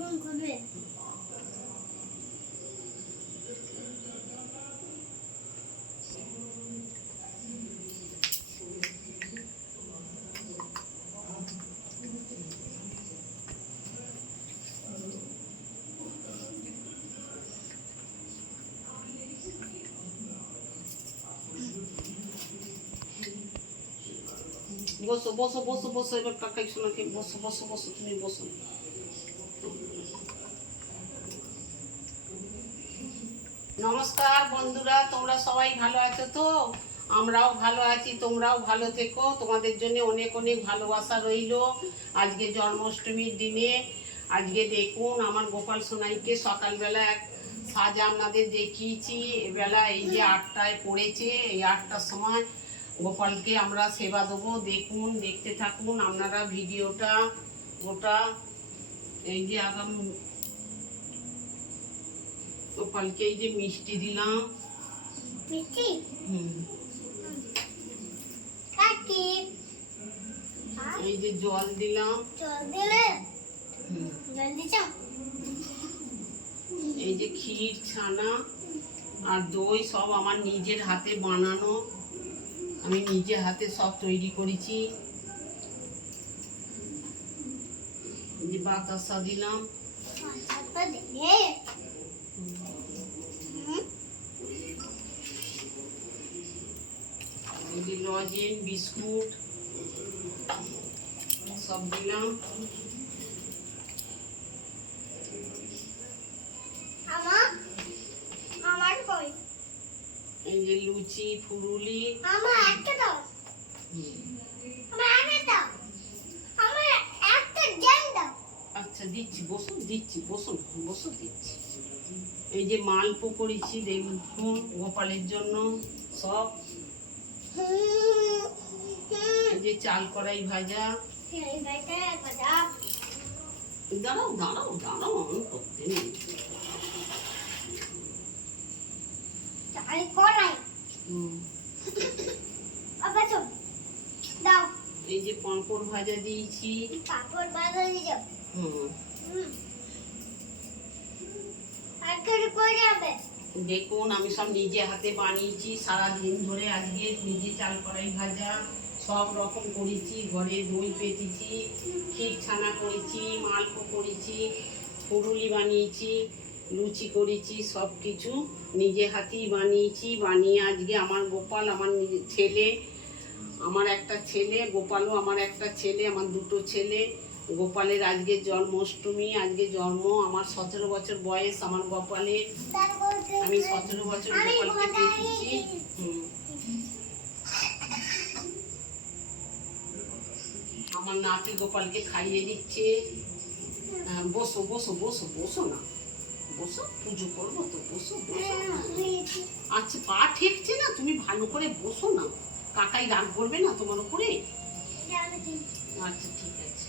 মন করবে বসো বসো বসো বসো এবার কাকাই শোনাকে বসো বসো বসো তুমি বসো। নমস্কার বন্ধুরা, তোমরা সবাই ভালো আছো তো? আমরাও ভালো আছি, তোমরাও ভালো থেকো। তোমাদের জন্য অনেক অনেক ভালোবাসা রইল আজকে জন্মাষ্টমীর দিনে। আজকে দেখুন আমার গোপাল সোনাইকে সকালবেলা এক সাজা আপনাদের দেখিয়েছি। এবেলা এই যে আটটায় পড়েছে, এই আটটার সময় গোপালকে আমরা সেবা দেবো। দেখুন, দেখতে থাকুন আপনারা ভিডিওটা, গোটা, এই যে আগাম গোপালকে এই যে মিষ্টি দিলাম। মিষ্টি? হুম, কাকি? আর? এই যে জল দিলাম। জল দিলে? জল দিছ? এই যে ক্ষীর ছানা আর দই সব আমার নিজের হাতে বানানো। আমি নিজে হাতে সব তৈরি করেছি। যে বাতাসা দিলাম। লজেন বিস্কুট সব দিলাম। এই যে লুচি ফুরুলি। আমার একটা দাও। আমার একটা দাও। আমার একটা জ্যাম দাও। আচ্ছা দিচ্ছি বসুন দিচ্ছি বসুন বসো দিচ্ছি। এই যে মালপো করেছি দেখুন গোপালের জন্য সব। যে চাল কড়াই ভাজা। দাঁড়াও দাঁড়াও দাঁড়াও আমি করতে নেই। দাও। এই যে পাঁপড় ভাজা দিয়েছি। পাপড় বাজা দিও। হুম। আর করে যাবে দেখুন, আমি সব নিজে হাতে বানিয়েছি সারা দিন ধরে আজকে নিজে চাল কড়াই ভাজা, সব রকম করেছি, ঘরে দই পেতেছি ক্ষীর ছানা করেছি, মালপো করেছি, পুরুলি বানিয়েছি, লুচি করেছি, সব কিছু নিজে হাতেই বানিয়েছি, বানিয়ে আজকে আমার গোপাল, আমার ছেলে, আমার একটা ছেলে, গোপালও আমার একটা ছেলে, আমার দুটো ছেলে। গোপালের আজকে জন্মাষ্টমী আজকে জন্ম আমার সতেরো বছর বয়স আমার গোপালের। আমি সতেরো বছর গোপালকে আমার নাতি গোপালকে খাইয়ে দিচ্ছে। হ্যাঁ, বসো বসো বসো বসো না। বসো পুজো করব তো বসো বসো। আচ্ছা পা ঠেকছে না? তুমি ভালো করে বসো না। কাকাই রাগ করবে না তোমার উপরে? আচ্ছা ঠিক আছে।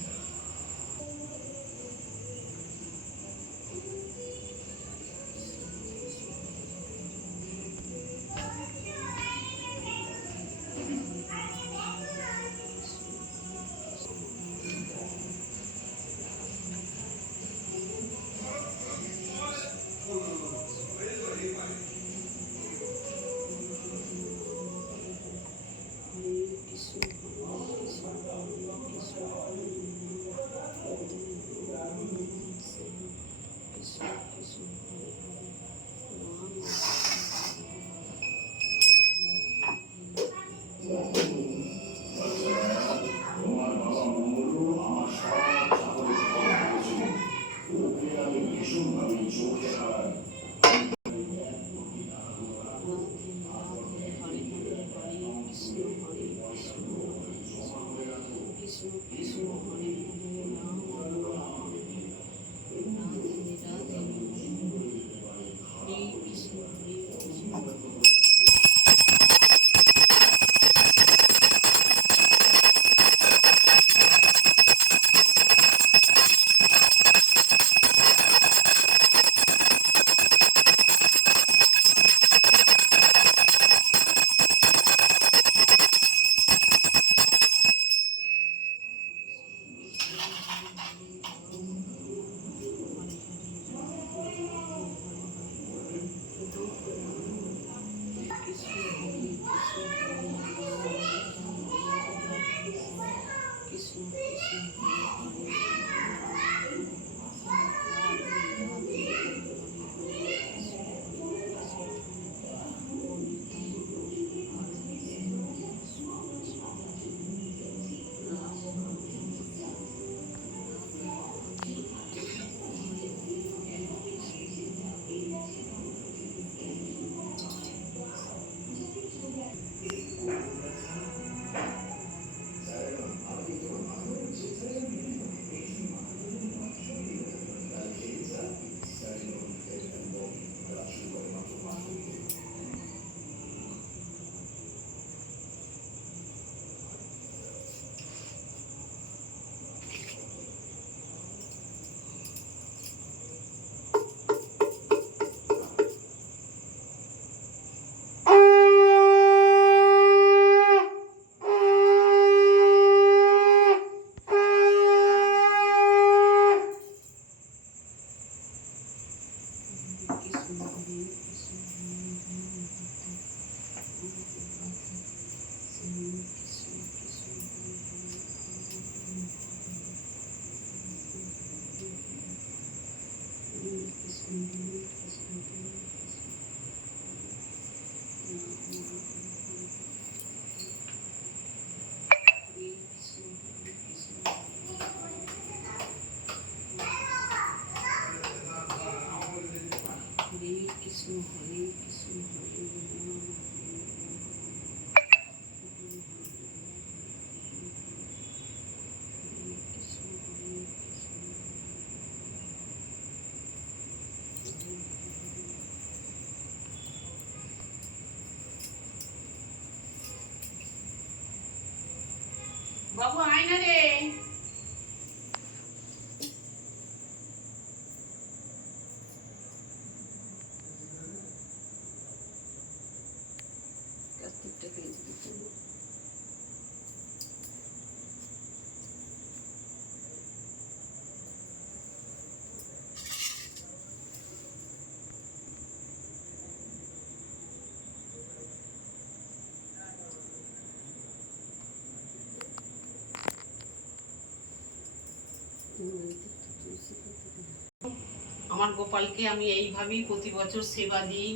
আমার গোপালকে আমি এইভাবেই প্রতি বছর সেবা দিই।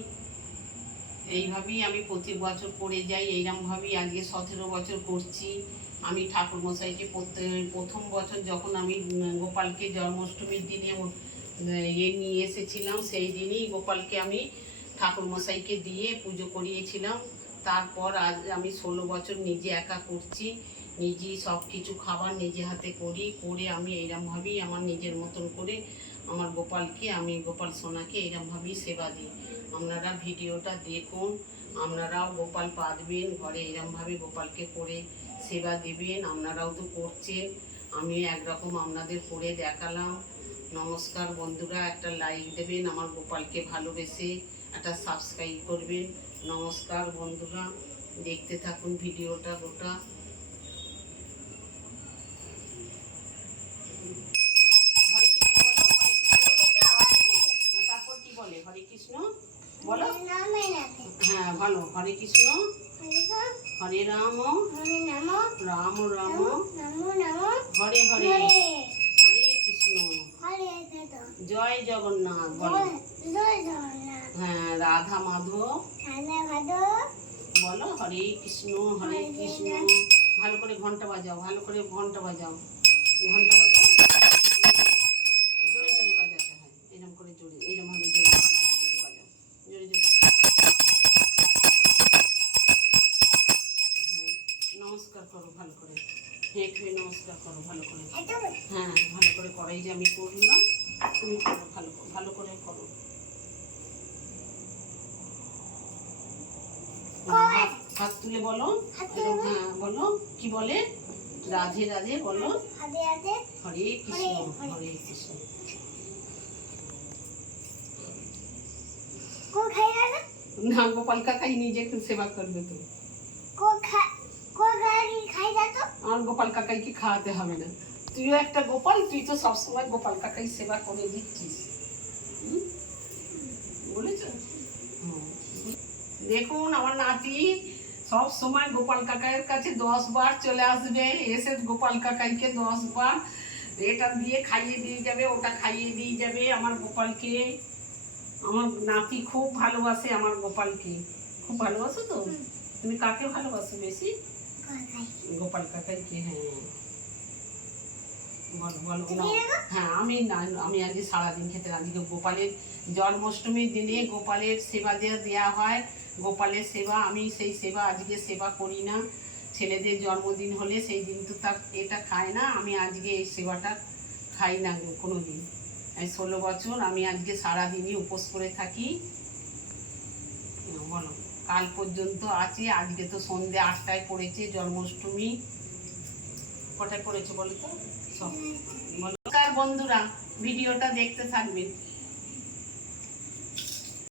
এইভাবেই আমি প্রতি বছর করে যাই, এইরকমভাবেই আজকে সতেরো বছর করছি। আমি ঠাকুর মশাইকে প্রথম বছর যখন আমি গোপালকে জন্মাষ্টমীর দিনে ইয়ে নিয়ে এসেছিলাম, সেই দিনই গোপালকে আমি ঠাকুর মশাইকে দিয়ে পুজো করিয়েছিলাম। তারপর আজ আমি ষোলো বছর নিজে একা করছি। নিজেই সব কিছু খাবার নিজে হাতে করি, করে আমি এইরমভাবেই আমার নিজের মতন করে আমার গোপালকে, আমি গোপাল সোনাকে এইরকমভাবেই সেবা দিই। আপনারা ভিডিওটা দেখুন, আপনারাও গোপাল পাতবেন, ঘরে এরমভাবে গোপালকে করে সেবা দেবেন, আপনারাও তো করছেন। আমি একরকম আপনাদের করে দেখালাম। নমস্কার বন্ধুরা, একটা লাইক দেবেন, আমার গোপালকে ভালোবেসে একটা সাবস্ক্রাইব করবেন। নমস্কার বন্ধুরা, দেখতে থাকুন ভিডিওটা গোটা। হরে কৃষ্ণ। হরে রাম। রাম রাম। হরে হরে। হরে। হরে কৃষ্ণ। জয় জগন্নাথ বলো। জয় জয় জগন্নাথ। হ্যাঁ রাধা মাধব। বলো হরে কৃষ্ণ হরে কৃষ্ণ। ভালো করে ঘণ্টা বাজাও ভালো করে ঘণ্টা বাজাও। ঘণ্টা বাজাও। হেঁটে নমস্কার করো ভালো করে। হ্যাঁ ভালো করে করো। এই যে আমি করলাম তুমি করো ভালো ভালো করে করো। হাত তুলে বলো। হ্যাঁ বলো। কি বলে? রাধে রাধে বলো। হরে কৃষ্ণ হরে- কৃষ্ণ। না না গোপাল কাকাই নিজে একটু সেবা করবে তো কো খা কো গাড়ি খাই যা তো আমার গোপাল কাকাইকে খাওয়াতে হবে না। তুইও একটা গোপাল তুই তো সবসময় গোপাল কাকাই সেবা করে দিচ্ছিস। বলেছ? দেখুন আমার নাতি সব সময় গোপাল কাকাইয়ের কাছে দশ বার চলে আসবে এসে গোপাল কাকাইকে দশ বার এটা দিয়ে খাইয়ে দিয়ে যাবে ওটা খাইয়ে দিয়ে যাবে আমার গোপালকে। আমার নাতি খুব ভালোবাসে আমার গোপালকে। খুব ভালোবাসো তো? তুমি কাকে ভালোবাসো বেশি? কো গোপাল হ্যাঁ তুমি নাও। এগো? হ্যাঁ আমি আমি আজকে সারাদিন খেতে আজকে গোপালের জন্মাষ্টমীর দিনে গোপালের সেবা দেওয়া দেওয়া হয় গোপালের সেবা আমি সেই সেবা আজকে সেবা করি না। ছেলেদের জন্মদিন হলে সেই দিন তো তা এটা খায় না আমি আজকে এই সেবাটা খাই না কোনো দিন এই ষোলো বছর আমি আজকে সারাদিনই উপোস করে থাকি। হুম, বলো। কাল পর্যন্ত আছে, আজকে তো সন্ধে আটটায় পড়েছে, জন্মাষ্টমী। কটায় পড়েছে বলো তো। নমস্কার বন্ধুরা, ভিডিওটা দেখতে থাকবেন।